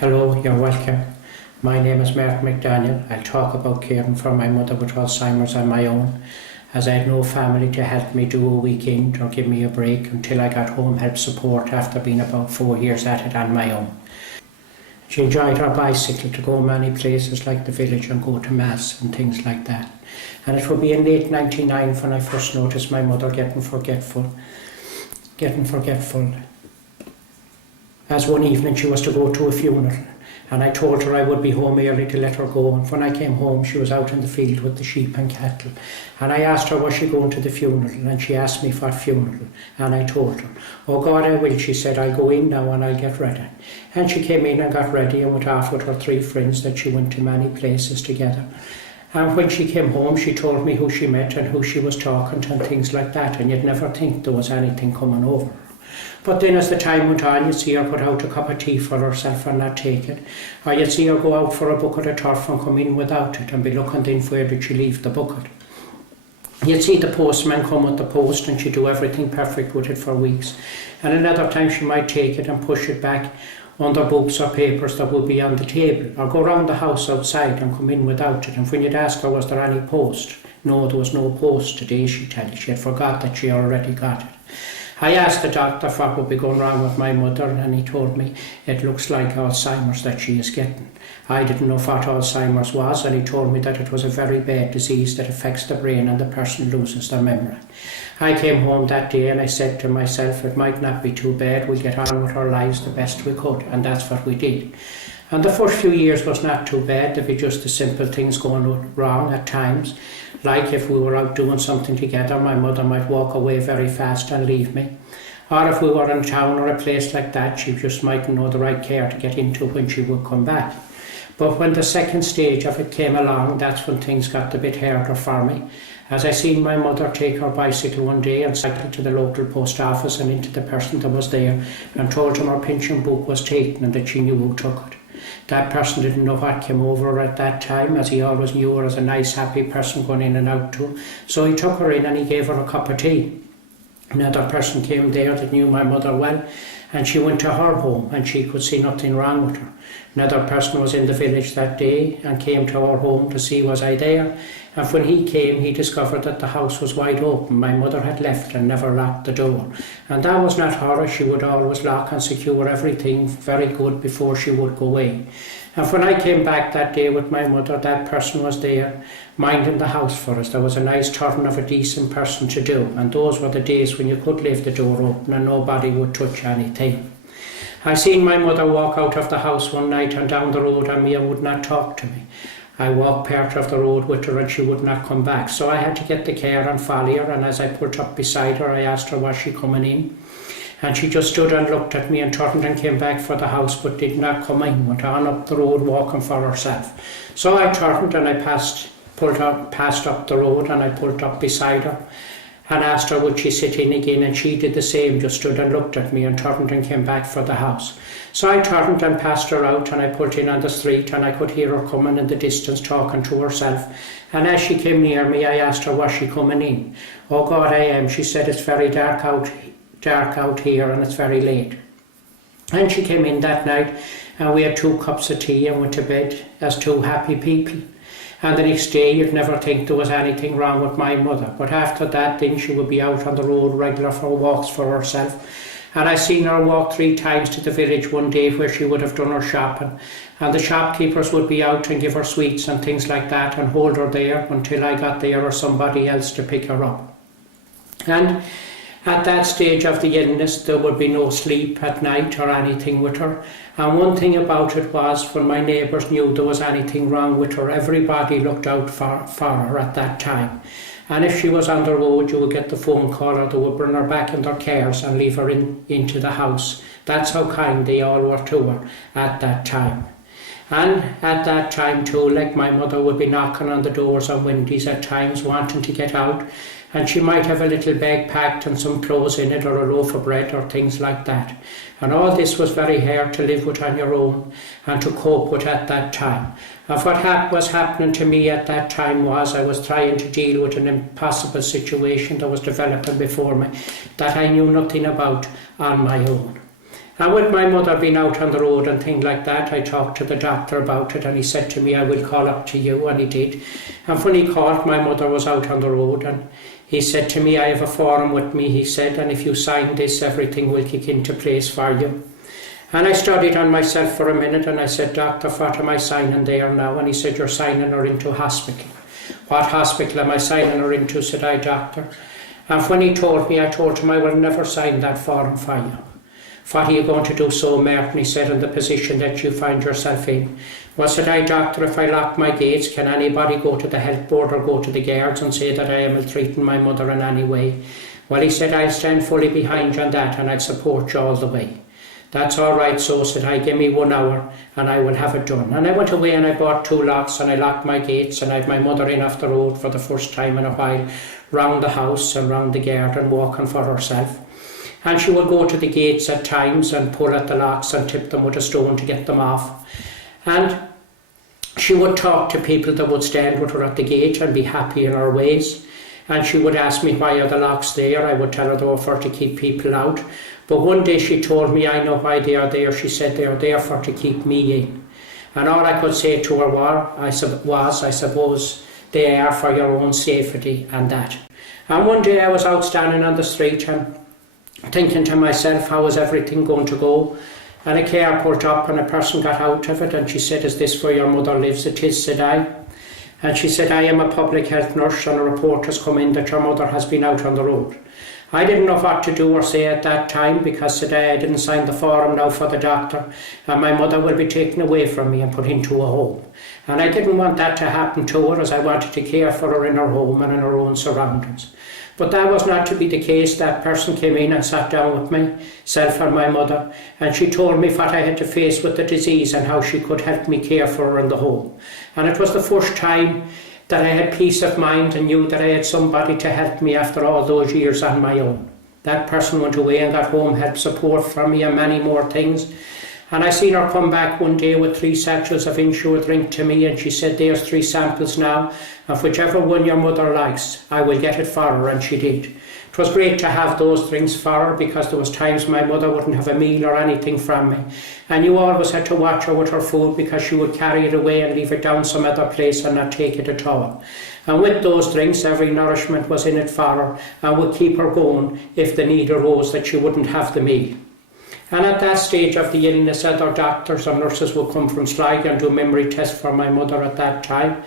Hello, you're welcome. My name is McDonnell. I'll talk about caring for my mother with Alzheimer's on my own, as I had no family to help me do a weekend or give me a break until I got home help support after being about 4 years at it on my own. She enjoyed her bicycle to go many places like the village and go to mass and things like that. And it would be in late 99 when I first noticed my mother getting forgetful. As one evening she was to go to a funeral, and I told her I would be home early to let her go, and when I came home she was out in the field with the sheep and cattle, and I asked her was she going to the funeral, and she asked me what funeral, and I told her. "Oh God, I will," she said. "I'll go in now and I'll get ready." And she came in and got ready and went off with her 3 friends that she went to many places together. And when she came home she told me who she met and who she was talking to and things like that, and you'd never think there was anything coming over her. But then as the time went on, you'd see her put out a cup of tea for herself and not take it, or you'd see her go out for a bucket of turf and come in without it and be looking then where did she leave the bucket. You'd see the postman come with the post and she'd do everything perfect with it for weeks, and another time she might take it and push it back under books or papers that would be on the table, or go round the house outside and come in without it, and when you'd ask her was there any post, no, there was no post today, she'd tell you. She had forgot that she already got it. I asked the doctor what would be going wrong with my mother, and he told me it looks like Alzheimer's that she is getting. I didn't know what Alzheimer's was, and he told me that it was a very bad disease that affects the brain and the person loses their memory. I came home that day and I said to myself it might not be too bad, we'll get on with our lives the best we could, and that's what we did. And the first few years was not too bad. There'd be just the simple things going wrong at times. Like if we were out doing something together, my mother might walk away very fast and leave me. Or if we were in town or a place like that, she just mightn't know the right care to get into when she would come back. But when the second stage of it came along, that's when things got a bit harder for me. As I seen my mother take her bicycle one day and cycle to the local post office and into the person that was there and told him her pension book was taken and that she knew who took it. That person didn't know what came over her at that time, as he always knew her as a nice happy person going in and out too. So he took her in and he gave her a cup of tea. Another person came there that knew my mother well, and she went to her home and she could see nothing wrong with her. Another person was in the village that day and came to our home to see was I there, and when he came he discovered that the house was wide open. My mother had left and never locked the door, and that was not her. She would always lock and secure everything very good before she would go away. And when I came back that day with my mother, that person was there minding the house for us. There was a nice turn of a decent person to do, and those were the days when you could leave the door open and nobody would touch anything. I seen my mother walk out of the house one night and down the road on me and would not talk to me. I walked part of the road with her and she would not come back, so I had to get the car and follow her, and as I pulled up beside her I asked her was she coming in, and she just stood and looked at me and turned and came back for the house but did not come in, went on up the road walking for herself. So I turned and I passed up the road and I pulled up beside her and asked her would she sit in again, and she did the same, just stood and looked at me and turned and came back for the house. So I turned and passed her out and I pulled in on the street, and I could hear her coming in the distance talking to herself, and as she came near me I asked her was she coming in. "Oh God, I am," she said. "It's very dark out here and it's very late." And she came in that night and we had 2 cups of tea and went to bed as 2 happy people. And the next day you'd never think there was anything wrong with my mother, but after that then she would be out on the road regular for walks for herself. And I seen her walk 3 times to the village one day where she would have done her shopping, and the shopkeepers would be out and give her sweets and things like that and hold her there until I got there or somebody else to pick her up. And at that stage of the illness there would be no sleep at night or anything with her, and one thing about it was when my neighbours knew there was anything wrong with her, everybody looked out for her at that time. And if she was on the road you would get the phone call, or they would bring her back in their cars and leave her into the house. That's how kind they all were to her at that time. And at that time too, like my mother would be knocking on the doors and windows at times wanting to get out, and she might have a little bag packed and some clothes in it or a loaf of bread or things like that. And all this was very hard to live with on your own and to cope with at that time. And what was happening to me at that time was I was trying to deal with an impossible situation that was developing before me that I knew nothing about on my own. And with my mother being out on the road and things like that, I talked to the doctor about it, and he said to me, I will call up to you, and he did. And when he called, my mother was out on the road, and he said to me, I have a form with me, he said, and if you sign this, everything will kick into place for you. And I studied on myself for a minute, and I said, Doctor, what am I signing there now? And he said, you're signing her into hospital. What hospital am I signing her into, said I, Doctor. And when he told me, I told him I will never sign that form for you. What are you going to do so, Martin, he said, in the position that you find yourself in? Well, said I, Doctor, if I lock my gates, can anybody go to the health board or go to the guards and say that I am ill-treating my mother in any way? Well, he said, I'll stand fully behind you on that, and I'll support you all the way. That's all right, so, said I, give me 1 hour and I will have it done. And I went away and I bought 2 locks and I locked my gates, and I had my mother in off the road for the first time in a while, round the house and round the garden, walking for herself. And she would go to the gates at times and pull at the locks and tip them with a stone to get them off. And she would talk to people that would stand with her at the gate and be happy in her ways. And she would ask me, why are the locks there? I would tell her they were for to keep people out. But one day she told me, I know why they are there. She said, they are there for to keep me in. And all I could say to her was, I suppose, they are for your own safety and that. And one day I was out standing on the street and thinking to myself, how is everything going to go? And a car pulled up and a person got out of it, and she said, is this where your mother lives? It is, said I. And she said, I am a public health nurse, and a report has come in that your mother has been out on the road. I didn't know what to do or say at that time, because today I didn't sign the form now for the doctor, and my mother will be taken away from me and put into a home. And I didn't want that to happen to her, as I wanted to care for her in her home and in her own surroundings. But that was not to be the case. That person came in and sat down with myself and my mother, and she told me what I had to face with the disease and how she could help me care for her in the home. And it was the first time that I had peace of mind and knew that I had somebody to help me after all those years on my own. That person went away and got home help support from me and many more things. And I seen her come back one day with 3 satchels of insured drink to me, and she said, there's 3 samples now, and whichever one your mother likes, I will get it for her, and she did. It was great to have those drinks for her, because there was times my mother wouldn't have a meal or anything from me, and you always had to watch her with her food, because she would carry it away and leave it down some other place and not take it at all. And with those drinks, every nourishment was in it for her, and would keep her going if the need arose that she wouldn't have the meal. And at that stage of the illness, other doctors and nurses would come from Sligo and do memory tests for my mother at that time.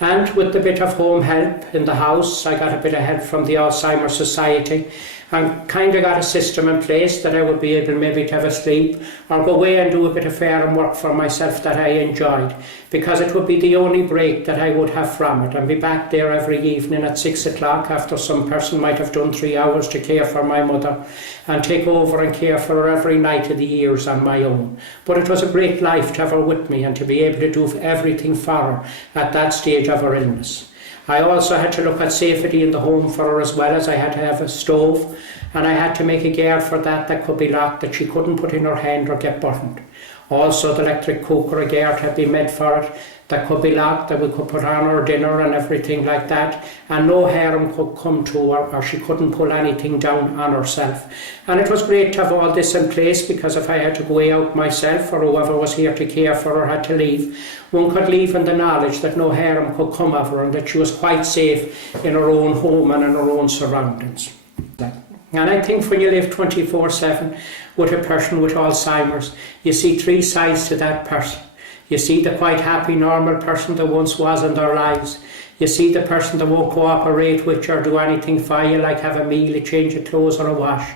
And with a bit of home help in the house, I got a bit of help from the Alzheimer Society, and kind of got a system in place that I would be able maybe to have a sleep or go away and do a bit of farm work for myself that I enjoyed, because it would be the only break that I would have from it, and be back there every evening at 6 o'clock after some person might have done 3 hours to care for my mother, and take over and care for her every night of the years on my own. But it was a great life to have her with me and to be able to do everything for her at that stage of her illness. I also had to look at safety in the home for her, as well as I had to have a stove, and I had to make a guard for that could be locked, that she couldn't put in her hand or get burned. Also the electric cooker, a guard had been made for it that could be locked, that we could put on her dinner and everything like that, and no harm could come to her, or she couldn't pull anything down on herself. And it was great to have all this in place, because if I had to go out myself, or whoever was here to care for her had to leave, one could leave in the knowledge that no harm could come of her, and that she was quite safe in her own home and in her own surroundings. And I think when you live 24/7 with a person with Alzheimer's, you see 3 sides to that person. You see the quite happy, normal person that once was in their lives. You see the person that won't cooperate with you or do anything for you, like have a meal, a change of clothes or a wash.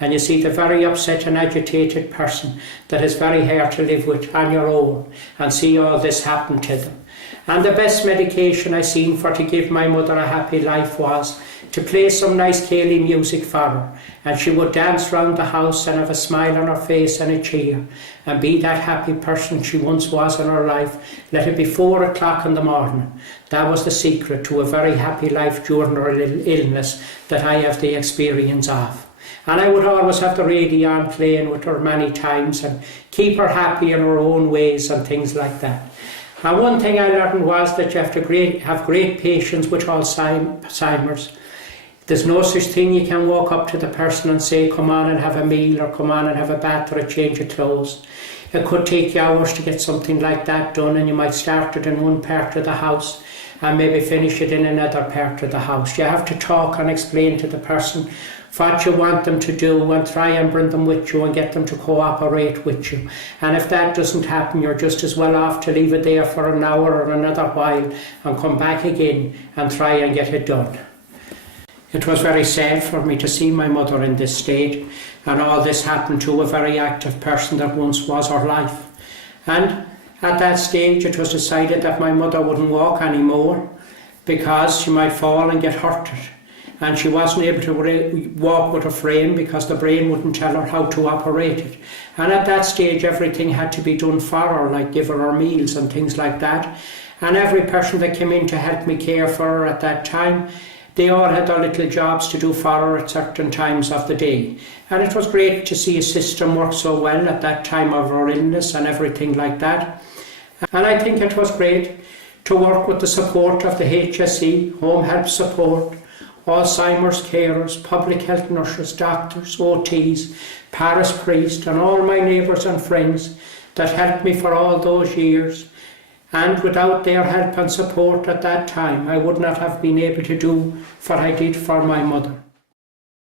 And you see the very upset and agitated person that is very hard to live with on your own, and see all this happen to them. And the best medication I seen for to give my mother a happy life was to play some nice Cayley music for her, and she would dance round the house and have a smile on her face and a cheer, and be that happy person she once was in her life, let it be 4 o'clock in the morning. That was the secret to a very happy life during her illness that I have the experience of. And I would always have the radio on playing with her many times, and keep her happy in her own ways and things like that. And one thing I learned was that you have to have great patience with Alzheimer's. There's no such thing you can walk up to the person and say, come on and have a meal, or come on and have a bath, or a change of clothes. It could take you hours to get something like that done, and you might start it in one part of the house and maybe finish it in another part of the house. You have to talk and explain to the person what you want them to do, and try and bring them with you and get them to cooperate with you. And if that doesn't happen, you're just as well off to leave it there for an hour or another while and come back again and try and get it done. It was very sad for me to see my mother in this state, and all this happened to a very active person that once was her life. And at that stage it was decided that my mother wouldn't walk anymore because she might fall and get hurt. And she wasn't able to walk with a frame because the brain wouldn't tell her how to operate it. And at that stage everything had to be done for her, like give her meals and things like that. And every person that came in to help me care for her at that time, they all had their little jobs to do for her at certain times of the day. And it was great to see a system work so well at that time of her illness and everything like that. And I think it was great to work with the support of the HSE, Home Help Support, Alzheimer's carers, public health nurses, doctors, OTs, parish priest, and all my neighbours and friends that helped me for all those years. And without their help and support at that time, I would not have been able to do what I did for my mother.